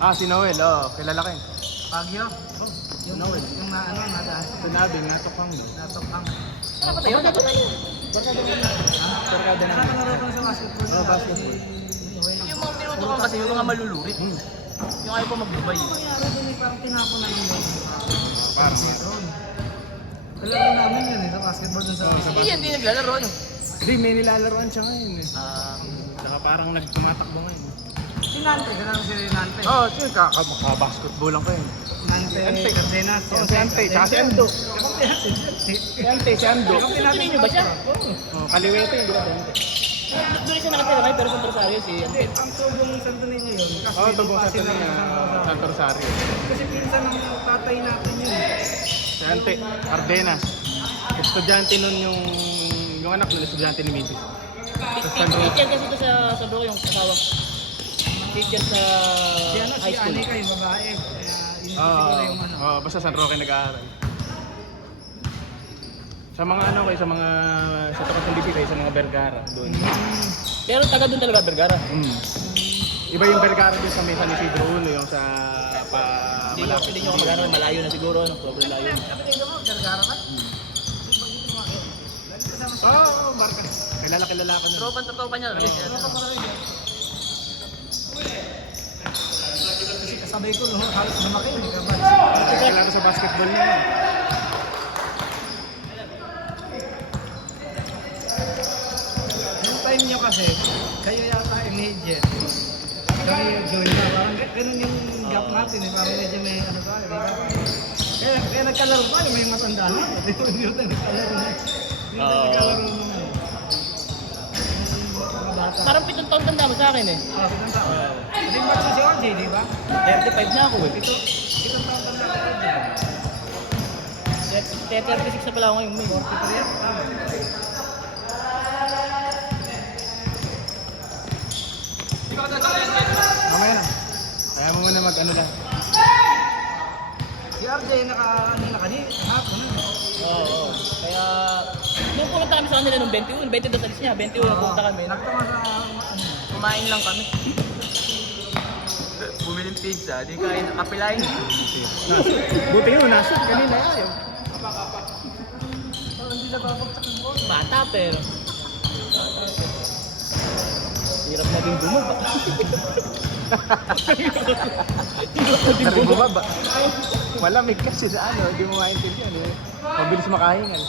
Ah, si Noel, oo. Kilala ko yun. Baguio? Oh, yung Noel. Yung na ano, nadaan. Sinabi, natokang no. Natokang. Ano ba tayo? Dapat tayo. Barkada na. Nakakalaro ko sa basketball. Oo, basketball. Yung mga tinutukan kasi yung mga malulurit. Yung ayaw pa mag-Dubai. Ano nangyari doon eh, parang tinapon na yung ball. Parang. Kalaro namin yun eh, sa basketball dun sa... Hindi yan, hindi naglalaro. Ano? Hindi, may nilalaroan siya ngayon eh. Ah, Saka parang nagtumatakbo ngayon. Si Nante, ganun si Nante. Oo, oh, siya, kaka-basketball lang ko yun. Nante, Cardenas. Oo, si Ante, tsaka si Ando. Si Ante, si Ando. tuloy niyo ba siya? Oh, Kaliwete, hindi ba Ante? Doon siya nakatira ngayon pero sa Rosario si Hindi, ang tugong Santo Niño yun. Kasi Oo, tubong sa sila niya, sa Santo Rosario. Kasi pinsan ng tatay natin yun. Si Ante, Cardenas. Estudyante nun yung anak nun, estudyante ni Mrs. Teacher kasi ito sa San Roque yung asawa. Teacher sa Si ano, si high school. Anika yung babae. Yun Oo, siguro yung ano. basta San Roque nag-aaral. Sa mga ano kayo, sa mga sa Tokas ng Lipi kayo, sa mga Vergara doon. Pero taga doon talaga Vergara. Iba yung Vergara doon sa may San Isidro Uno, yung sa Hindi nyo kamagano, malayo na siguro, no? Sobrang layo. Kapatid mo, Gargara ka? Oo, Marcos. Kilala ka na. Tropa niya. Kasi kasabay ko, no, halos lumaki. Kilala ko sa basketball niya. Yung time niya kasi, kayo yata in-agent. Kami join na, parang ganun yung gap natin eh. Parang medyo may ano tayo, di ba? Kaya nagkalaro pa, may matanda na. Hindi tayo nagkalaro na. Hindi tayo nagkalaro na. Mga bata. Parang 7 taon tanda mo sa akin eh. Pitong taon. Kasi ba't si RJ, di ba? 35 na ako eh. Pitong taon tanda ka RJ. 36 na pala ako ngayon. May. 43? Tama. Mamaya na. Kaya mo muna mag-ano lang. Si RJ ano na kanina, hapon na. Oo. Kaya, nung pumunta kami sa kanila nung 21, 22 alis niya, 21 pumunta kami. Nagtama sa ano. Kumain lang kami. Bumiling pizza, di kain kapilain. Buti yun, nasa kanina ayaw. Parang hindi napapagsak yung ball. Bata pero. Hirap naging bumaba. Dari bumaba. Malamig kasi sa ano, hindi mo maintindihan eh. Mabilis makahingal.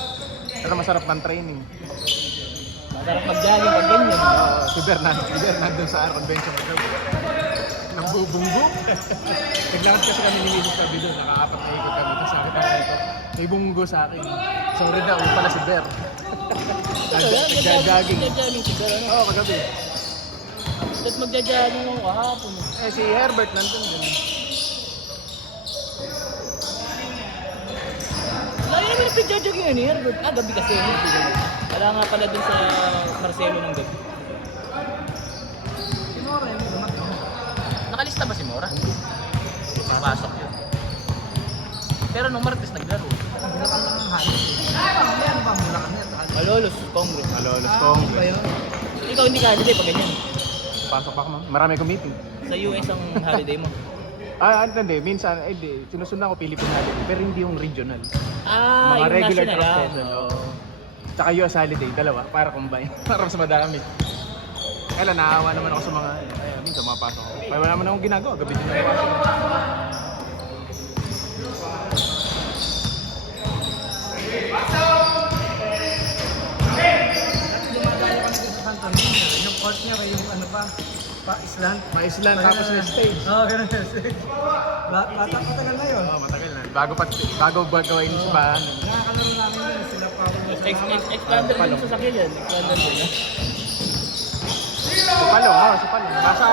Pero masarap ng training. Masarap mag-jogging pag ganyan. Si Bernard sa convention ko. Nagbubunggo. Naglakad kasi kami ni Mrs. Tabi doon. Nakakapat na ikot kami. Tapos sabi kami dito, may bunggo sa akin. Sorry daw, pala si Ber. Nagja-jogging. Magja-jogging si Ber, ano? Oo, kagabi. Tapos magja-jogging ako kahapon. Si Herbert nandun din. Layo naman yung pagja-jogging ni Herbert. Gabi kasi. Wala nga pala dun sa Marcelo ng gabi. Sinora yung lumat mo. Nakalista ba si Mora? Pasok yun. Pero nung Martes naglaro. Bulacan lang ang halos. Meron ba Bulacan yan? Malolos, Congress. Malolos Ba Congress. yun? Ikaw hindi ka holiday pag ganyan. Pasok pa ako, ma'am. Marami akong meeting. Sa US ang holiday mo. Hindi. Minsan, hindi. Sinusundan ko Philippine holiday. Pero hindi yung regional. Ah, Mga yung regular national truck ah. session. Tsaka US holiday, dalawa. Para combine. Para mas madami. Kailan, naawa naman ako sa mga, minsan mapasok ako. Kaya wala naman akong ginagawa. Gabi din ako pasok. Lumadayo kami dito sa Santo Niño. Yung court niya, yung ano pa Island. Ma-Island, tapos na stage. Oo, ganun yung stage. Matagal na yun. Oo, matagal na. Bago gawin yung simbahan. Nakakalaro namin yun, sila Paolo. Expander din sa sakilyan. Expander din. Si Palong, si Palong. Nasa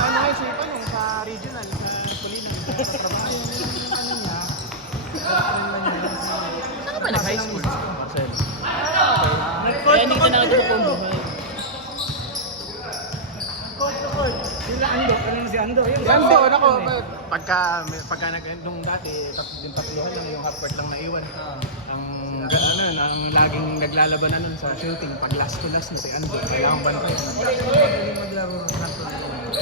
ano ngayon si Palong, sa regional, sa Colina. Sa trabaho. Yung ano niya, Saan ba nag-high school? Marcelo. Kaya hindi kita nakita sa Congo. court. Sila Ando, kanina si Ando. Yung Ando, nako, pagka nung dati, tatluhan lang yung half court lang naiwan. Ang laging naglalaban na nun sa shooting, pag last to last na si Ando, kailangan bantayan. Wala yung magaling maglaro ng Santo Niño.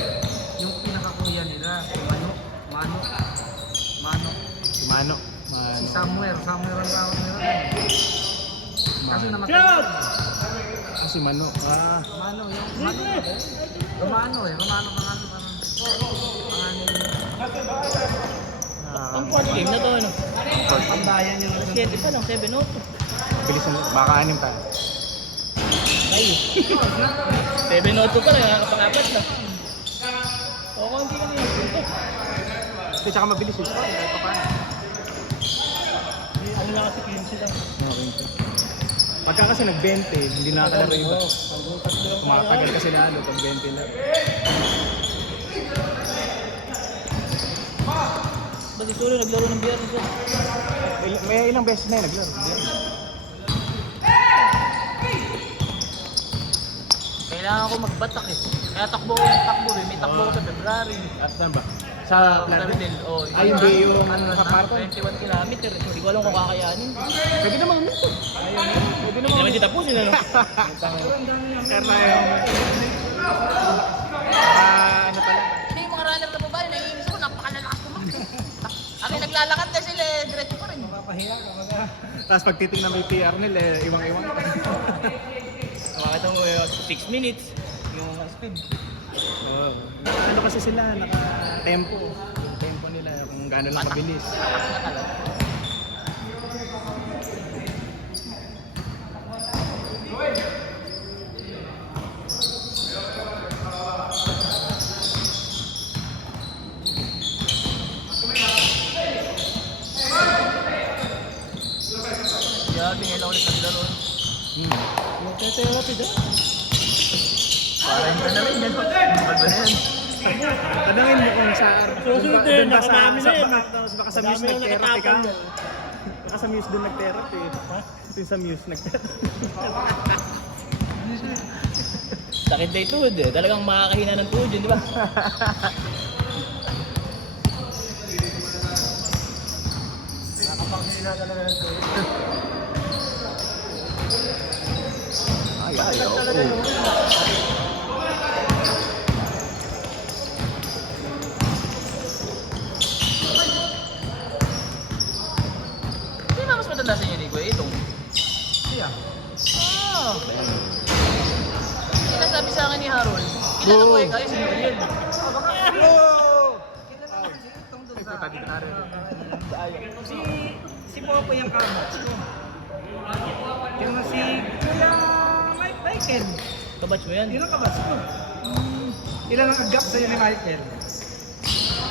Yung pinakakuya nila, si Manok. ano, Mano. Si Mano. Si Samuel ang tawag nila. Kasi namatay. Ah, si Mano. Mano, yung Romano pangalan parang. Ang fourth game na to, ano? Pambayan yung 7 pa lang, 7-0. Bilis na. Baka 6 tayo. Ay, 7-0 pa lang, nakakapangapat na. O, konti kami yung punto. Kasi tsaka mabilis yung score. Kahit pa paano. Ano lang kasi 15 lang. Pagka kasi nag-20, hindi nakakalaro iba. Kumakapagal kasi lalo pag 20 lang. Ba't isulo naglaro ng biyernes yan? May ilang beses na yun naglaro. Kailangan ko magbatak eh. Kaya takbo eh. May takbo ko sa February. At saan ba? Sa Plaridel. Plaridel. Oh, Ay, hindi yung ano sa na, marathon. 21 kilometer. Hindi ko alam kung kakayanin. Pwede naman ito. Pwede Hindi naman di tapusin ano. Karna yung... ano pala? Hindi yung mga runner na babae, naiinis ko, napakalalakas ko man. Kami naglalakad na sila, diretso pa rin. Papahiya kapag Tapos pag titignan mo yung PR nila, iwang-iwang. Makakita mo 6 minutes yung speed. Oo. Ano kasi sila, naka-tempo. Yung tempo nila, kung gaano lang kabilis. Tatak na talaga. Grabe, ngayon ako naglaro. Yung therapy doon. Parang ka na rin yan. Bakal ba na yan? Tanungin mo kung saan. Susunod din, nakarami na yun. Baka sa Muse nag-therapy ka. Baka sa Muse doon nag-therapy. Kasi sa Muse nag-therapy. Sakit na yung tuhod eh. Talagang makakahina ng tuhod yun, di ba? nakapaghina talaga ng tuloy. Ay, ayaw. Hindi ba mas matanda sa inyo ni Kuya itong? Siya. Ah! Sinasabi sa akin ni Harold, kilala ko eh kayo si Julian. Itong doon Ay, sa... puta, dito na rin. Si... Si Popo yung kabatch ko. Yung si... Kuya Michael. Kabatch mo yan? Yun ang kabatch ko. Ilan ang agap sa'yo ni Michael?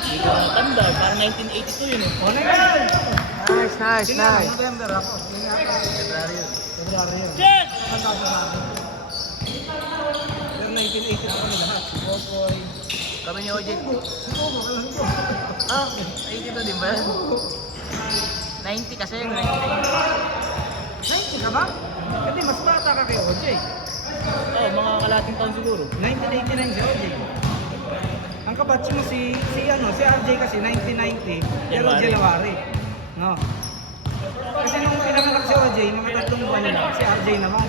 Hindi ko natanda. Parang 1982 yun eh. O na yan! Nice, nice, Sila, nice. November ako. Yun yata. February yun. February yun. Check! Ang tawag sa akin. Pero 1980 ako na lahat. Si Popoy. Kami ni OJ. Si Popo, alam ko. Ah, 82 din ba yan? 90 kasi, 99. 90 ka ba? Hindi, mas bata ka kay OJ. Oh, mga kalating taon siguro. 1989 si OJ. Ang kabatch mo si RJ kasi 1990, pero January. January. No. Kasi nung pinanganak si OJ, mga 3 buwan lang, si RJ naman.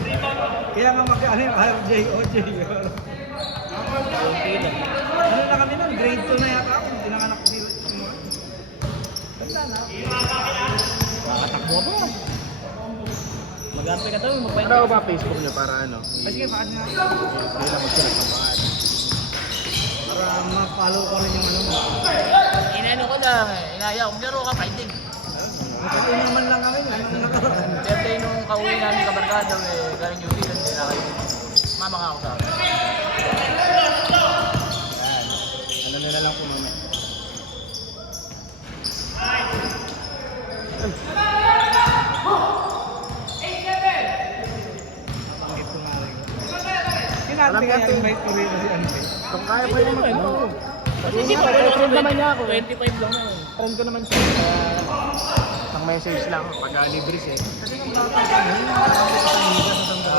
Kaya nga magkano yung RJ, OJ. Okay lang. Ano na kami nun, grade 2 na yata ako, pinanganak si Tanda na. Makatakbo pa. Mag-arte ka daw, mag-find Ano ba Facebook niyo para ano? Sige, pakad nga. Hindi lang mag-select ang pangalan. Para ma-follow ko rin yung ano mo. Inano ko lang eh. Inaya ko, maglaro ka fighting. Kasi naman lang kami, ano nakaraan. Birthday nung kauwi namin kabarkada eh. Galing New Zealand, hindi na kayo. Mama ka ako sa akin. Yan. Ano na lang po muna. Pangit ko nga rin. Sinati Alam kaya natin. yung may tuloy na si Ante. Kung kaya mo yung mag-ano. Hindi pa, friend naman niya ako. 25 lang naman. Friend ko naman siya. Kaya ang message lang pag libre siya. Kasi nung bata ka, yun yung marami ka sa higa sa sandal.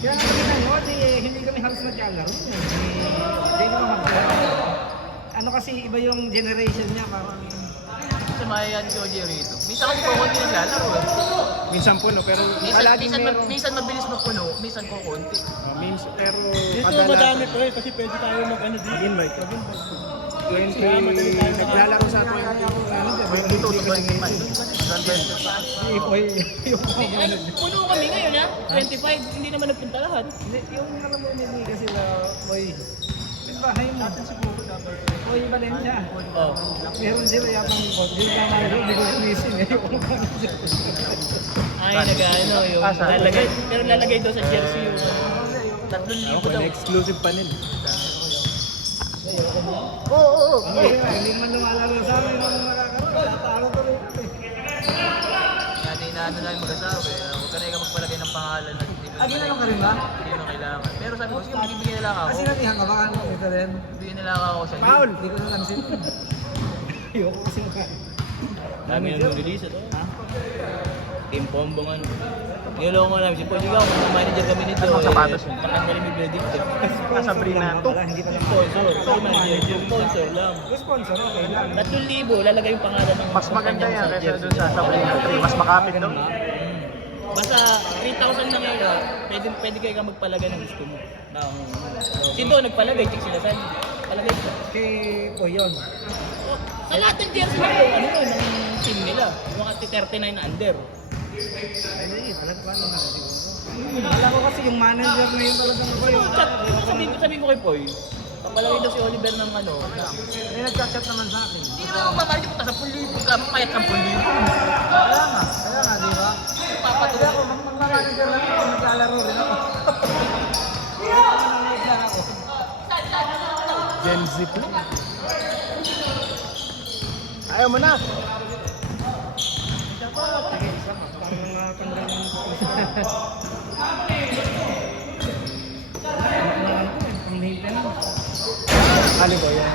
Kaya nga kami nang hindi kami halos nagkalaro. Hindi naman maglaro. Ano kasi iba yung generation niya, parang Kasi mayayan si OJ rito. Minsan kasi kukunti naglalaro eh. Minsan puno, pero palaging meron. Minsan mabilis magpuno, minsan kukunti. Pero Dito madami po eh, kasi pwede tayo mag-ano dito. Invite. Kaya madali tayo Naglalaro sa 20. Ano ba? 22 to 25. Ipoy, yung Ay, puno kami ngayon ha? 25, hindi naman nagpunta lahat. yung alam mo hindi kasi na boy. Yung bahay mo. Boy Valencia. Oh. Meron sila yatang bot. Yung bahay mo, hindi ko missing eh. Ay, nag-ano yung lalagay. Pero lalagay daw sa jersey yung 3,000 daw. Exclusive pa nila. Hindi man lumalaro sa amin nung nakakaroon. Talo tuloy. Yan, inaano namin mag-asawa eh. Huwag ka na ikaw magpalagay ng pangalan na hindi mo Ginanong ka rin ba? hindi mo kailangan. Pero sabi ko, sige, magbibigay nila ako. Kasi nabihan ka baka ito rin. Bibigyan nila ako sa Paul! Hindi ko na lansin. Ayoko kasi maka. Dami yung release ito. Team Pombong ano. Niloloko namin si Paul. Ikaw, kung manager kami nito. Ano, sapatos yun? Matanggalin yung credit. Sabrina to. Hindi pa lang Sponsor. Team manager. Sponsor lang. sponsor, okay lang. 3,000 lalagay yung pangalan ng Mas maganda yan kanyang kaysa jersey. dun sa Sabrina 3. Mas makapit doon. Basta 3,000 na ngayon, pwede kayo ka magpalagay ng gusto mo. Sino nagpalagay? Check sila saan. Palagay sila. Kay Poyon. Sa lahat ng jersey na ano yun, ng team nila. Yung at 39 under. Ay, alam ko ano nga siguro. Alam ko kasi yung manager na yun talagang ako yung Chat, sabihin ko kay Poy, papalagay daw si Oliver ng ano. may nagchat-chat naman sa akin. Hindi naman mamahal yung sa 10,000 ka, mayat ng 10,000. Kaya nga, di ba? Kaya ako, mag-manager lang ako, maglalaro rin ako. Manager ako. Gen Z to. Ayaw mo na. Sige, isa pa. Parang mga tanggal yung pang-maintenance. Ali ko yan.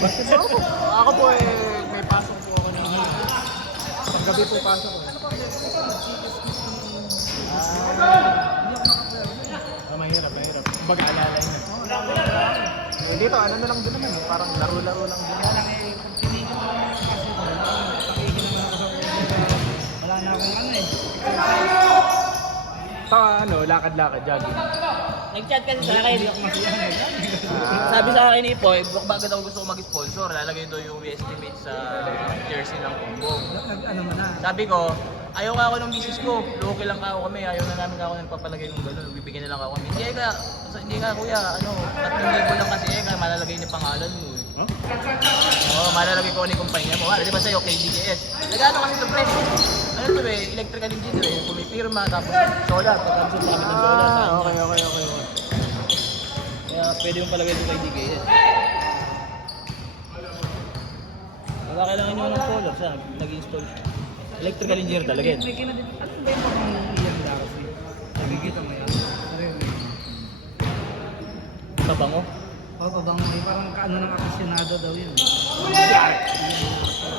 Basketball ako. Ako po eh, may pasok po ako ng paggabi po pasok ko. Mahirap. Kumbaga alalay na. Dito, ano na lang din naman, parang laro-laro lang din. Kaya lang eh, pag tinigil ko naman kasi pakigil naman ako sa wala na akong ano eh. Sa ano, lakad-lakad, jogging. Nag-chat kasi sa akin. Hindi ako masiyahan eh. Sabi sa akin ni Poy, bakit ako gusto ko mag-sponsor, lalagay daw yung estimate sa jersey ng Pombong. Ano man na. Sabi ko, ayaw nga ako ng misis ko, luki lang ako kami, ayaw na namin ako nagpapalagay ng gano'n, bibigyan na lang ako kami. Hindi ka kuya, 3,000 lang kasi malalagay ni pangalan mo eh. Oo, malalagay ko ni kumpanya mo. Di ba sa'yo, KDJS? Nagano kasi ito, pre? Ano ito eh, electrical engineer eh, pumipirma, tapos solar, tapos sa gamit ng solar. Okay. Kaya pwede yung palagay doon kay DKS. Wala kailangan nyo ng color siya, nag-install. Electrical engineer talaga yan. May kinadit. Ano ba yung pang iyan daw kasi? Nagigita mo yan. Sarili. Tabango. O, pabang may parang kaano ng akasyonado daw yun.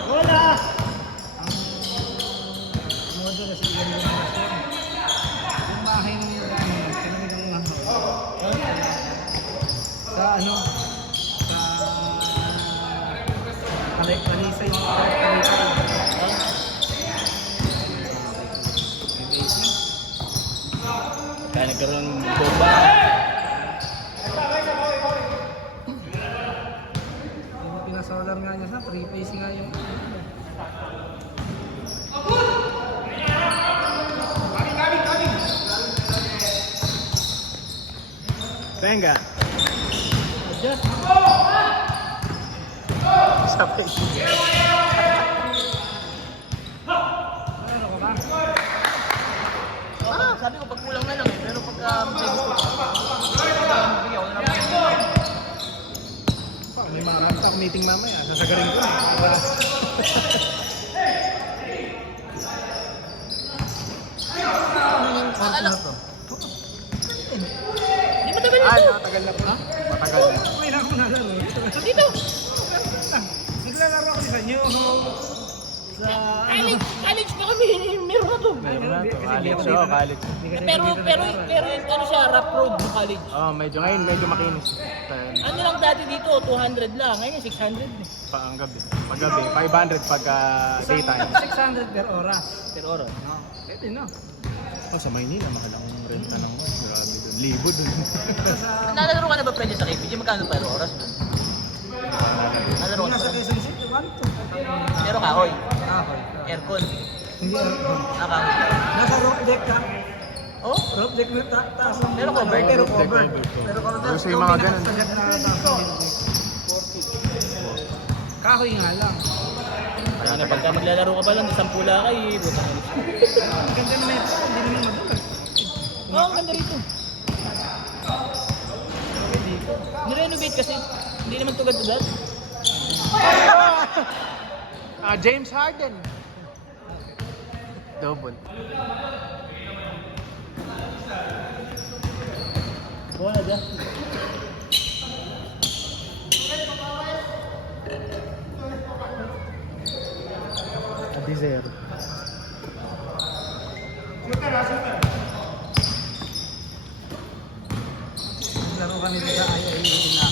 Wala! Ang modo kasi yan yung mga yung bahay ng pinamigang mga sa ano sa Palisay yung Palisay. Kaya nagkaroon ng bomba. Yung pinasolar nga niya sa 3-phase nga yung Venga. Adjust. Stop it. ano ka ba? Sabi ko, pag kulang na lang eh, pero pagka may gusto ko, magbigay ako na lang. May mga rampak meeting mamaya. Nasagarin ko na. Para... Akala ko, Di ba tagal ito? Matagal na po. Matagal na. May na ako nalaro. Dito! Naglalaro ako sa New Home. Sa ano? College kami, meron na to. Meron na to. Kasi College. hindi ako Oo, dito. college. Hindi kasi Pero, dito pero, nag-aaral. pero, ano siya, rough road ng college. Oh, medyo makinis. Ano lang dati dito, 200 lang. Ngayon, 600 eh. Ang gabi. Paggabi, 500 pagka daytime. 600 per oras. Per oras. No? Pwede no? Oh, sa Maynila, mahal ang renta ng grabe doon. Libo doon. Sa Nalaro ka na ba, Fred, sa KPG? Magkano per oras doon? Nalaro ka na nasa ba? Quezon City, 1-2. Pero kahoy, Kahoy. aircon, Hindi aircon. kahoy. Nasa roof deck ka. Oh? Roof deck na taas ng Pero covered. Pero Roof deck covered. covered. Pero covered. Kasi yung mga ganun. pinakasagad na taas ng roof deck. Kahoy nga lang. Ano, pagka maglalaro ka ba lang, 10 lakay, buta na. Ang ganda naman ito. Hindi naman madulas. Oo, ang ganda rito. Nirenovate kasi, hindi naman tugad-tugad. James Harden. Double. Bola dyan. Abizer. Laro kami sa IIE na.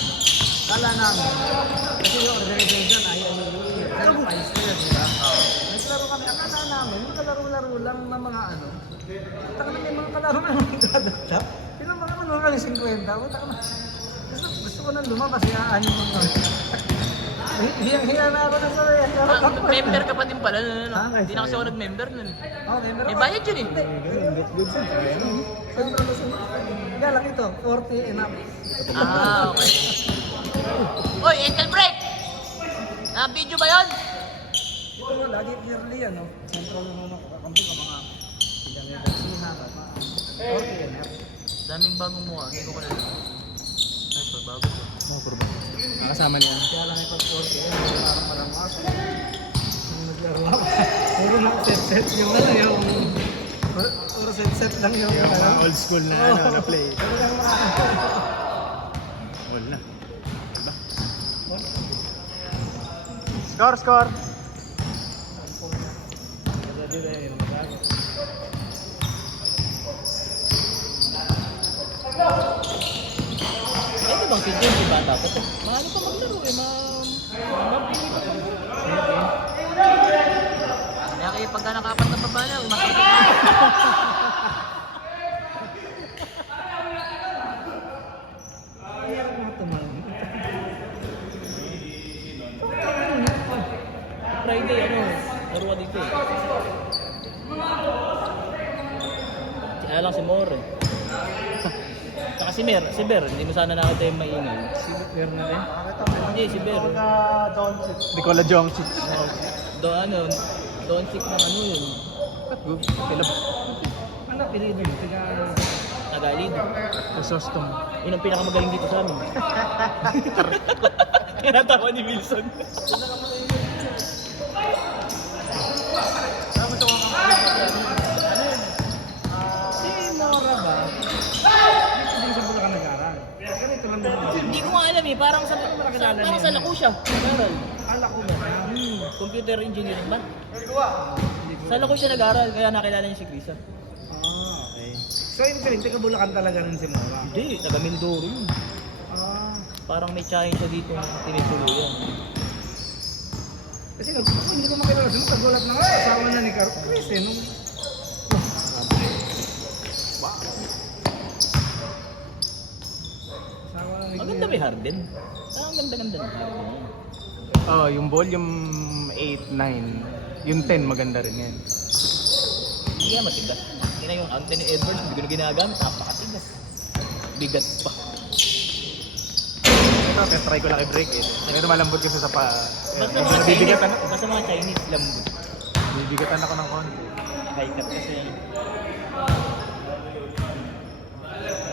Kala namin. Kasi yung organization IIE. Pero 5 years, di ba? Naglaro kami. Akala namin, yung kalaro-laro lang ng mga ano. Taka na may mga kalaro na mga dadagtap. Pero mga ano kami 50. Taka na. Gusto ko nang lumabas. Hiyaan yung mga. Hiya na ako na sa Member ka pa din pala, ano? Ah, okay. Hindi na kasi ako nag-member nun. Oh, member May ako. bayad yun eh. Kaya lang ito, 40 and up. Ah, okay. Oy, Intel break! Na-video ba yun? Ito mo, lagi yearly yan, no? Central naman ako kakampi ka mga ilang Garcia, 40 and up. Daming bagong mukha, hindi ko ka lang. Nice ba, bago ba? Oh, puro ba? Kasama niya. Kaya lang ito 40 and up, parang malamas. Nung naglaro ako, puro na set-set yung ano, yung... Puro set-set lang yung ano. Old school na ano, na play. Puro lang mga... All na. Diba? Score! Ito bang si James, si bata pa to? Mahalo pa maglaro eh, mapili pa to. Kaya kayo pagka nakapat na baba na, umakit. Friday, ano, laro ka dito eh. Kaya lang si Mor eh. Saka si Ber, hindi mo sana nakita yung maingay. Meron na rin. Hindi, si Ber. Nicola Joncic. Doncic ng ano yun, Sila ba? Ano, piliin mo? Tiga... Tagalid. Chrysostom. Yun ang pinakamagaling dito sa amin. Kaya natawa ni Wilson. Si Mora ba? Hindi sa Bulacan nag-aaral. Ganito lang naman. Hindi ko nga alam eh, parang sa lako siya. Nag-aral. Akala ko ba? Computer engineering ba? Sa lako siya nag-aral, kaya nakilala niya si Krisa. Okay. So, yung galing, taga Bulacan talaga rin si Mora. Hindi, taga Mindoro yun. Ah. Parang may tsahin siya dito na tinituluyan. Kasi ako hindi ko makilala siya. Nagulat na nga. Kasama na ni Carl Chris eh. Nung... Kasama na ni Maganda may Harden. Ang ganda-ganda ng Harden. Oh, yung volume 8, 9. Yung 10 maganda rin yan. Hindi nga matigas. Hindi na yung Anthony Edwards, hindi ko na ginagamit. Napakatigas. Bigat pa. Ito, test try ko lang i-break it. Pero malambot kasi sa pa... Basta mga Chinese, Bibigatan, basta mga Chinese lambot. bibigatan ako ng konti. High cut kasi.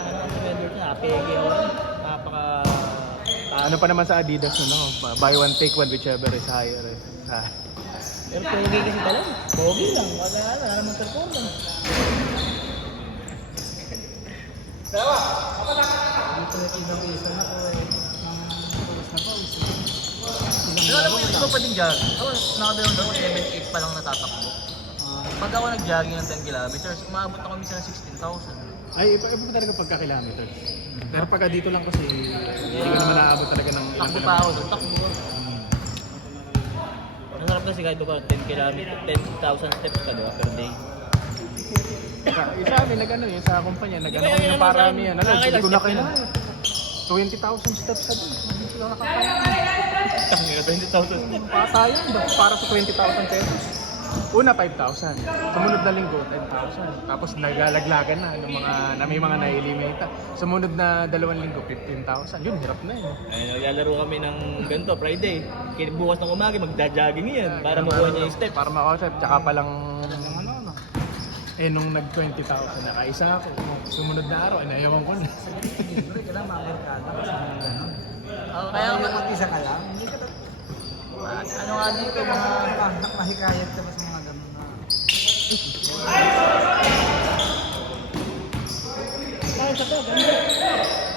Ano ang Edwards na? Apeke ako. Napaka... Ano pa naman sa Adidas no? Buy one, take one, whichever is higher. Pero pogi kasi talaga. Pogi lang. Wala naman performance. Dito na ibang isa na po eh. Tulos na po. Pero alam mo yung iba pa din dyan. Ako, nakadalawang 7-8 pa lang natatakbo. Pag ako nag-jogging ng 10 kilometers, umabot ako minsan ng 16,000. Ay, iba talaga pagka kilometers. Pero pagka dito lang kasi, hindi ka naman naaabot talaga ng ilang Takbo pa ako doon, takbo. Ang sarap kasi kahit pa 10 kilometers, 10,000 steps ka diba per day. Isa amin, nag-ano yun, sa kumpanya, nag-ano Di ba kami yun ng naman parami sa- yan. nakakailang Hindi ko na step kaya yun? 20,000 steps a day. Hindi sila nakakaya. Tangina 20,000 steps. Sayang, para sa 20,000 pesos. Una, 5,000. Sumunod na linggo, 10,000. Tapos nagalaglagan na ng mga, na may mga na-eliminate. Sumunod na 2 linggo, 15,000. Yun, hirap na yun. Ay, naglalaro kami ng ganito, Friday. Bukas ng umaga, magja-jogging yan para makuha niya yung step. Para makuha step. Tsaka palang, nung nag-20,000, nakaisa ako. Sumunod na araw, inayawan ko na. Siyempre, kailangan mamerkado kasi mga gano'n. Kaya Kaya mag-isa ka lang, hindi ka ano nga dito, mga mahikayat ka ba sa mga gano'n na... Kaya sa to, gano'n.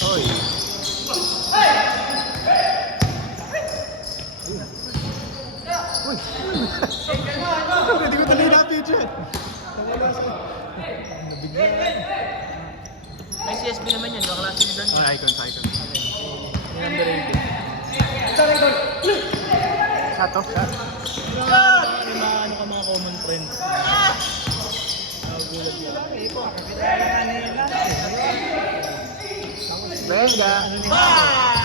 Hoy. Uy. Hindi ko tuloy na-picture. may CSB naman yan, kaklase ni Don. Icon. Yung underrated. Shot off, shot. May mga ano ka mga common friends. Nagugulat yun. Venga. Ah!